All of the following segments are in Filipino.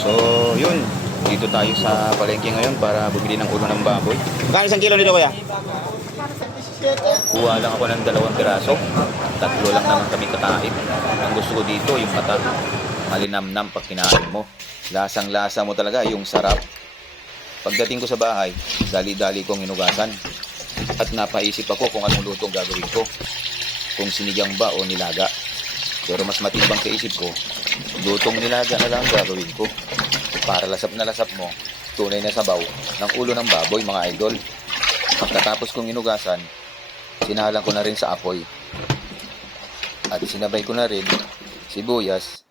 So, yun. Dito tayo sa palengke ngayon para bumili ng ulo ng baboy. Magkano isang kilo nito, kuya? Kuha lang ako ng 2 piraso. 3 lang naman kami kakain. Ang gusto ko dito, yung mata. Malinamnam pag kinain mo. Lasang-lasa mo talaga, yung sarap. Pagdating ko sa bahay, dali-dali kong inugasan. At napaisip ako kung anong lutong gagawin ko. Kung sinigang ba o nilaga. Pero mas matimbang sa isip ko, lutong nilaga na lang gagawin ko. Para lasap na lasap mo, tunay na sabaw ng ulo ng baboy, mga idol. Pagkatapos kong inugasan, sinalang ko na rin sa apoy. At sinabay ko na rin sibuyas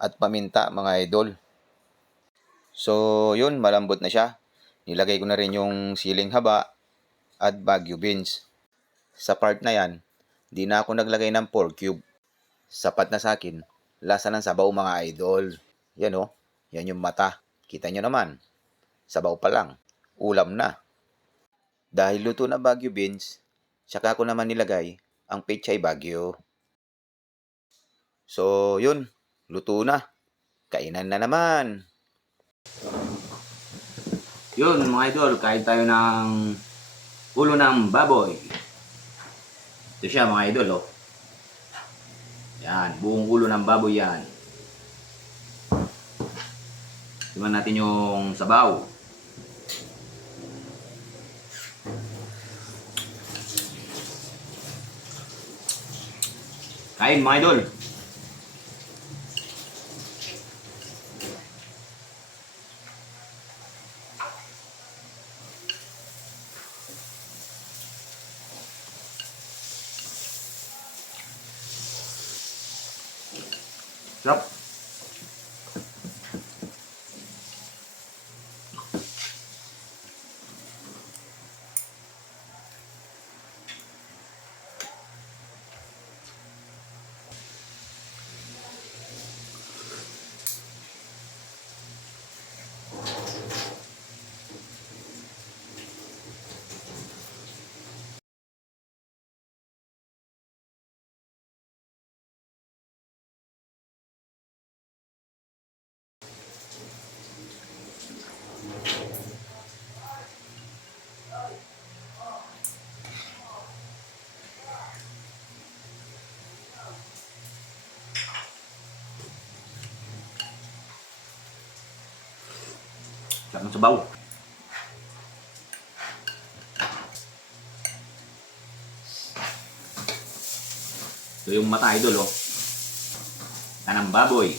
at paminta, mga idol. So, yun, malambot na siya. Nilagay ko na rin yung siling haba at Baguio beans. Sa part na yan, di na ako naglagay ng pork cube. Sapat na sa akin, lasa ng sabaw, mga idol. Yan o, yan yung mata. Kita nyo naman, sabaw pa lang, ulam na. Dahil luto na Baguio beans, saka ko naman nilagay ang pechay Baguio. So, yun, luto na. Kainan na naman. Yun, mga idol, kain tayo ng ulo ng baboy. Ito siya, mga idol, oh. Yan, buong ulo ng baboy yan. Tingnan natin yung sabaw. Kain, mga idol. Sarap. Sarap ng sabaw. Ito yung mata, idol, oh. Kanang baboy.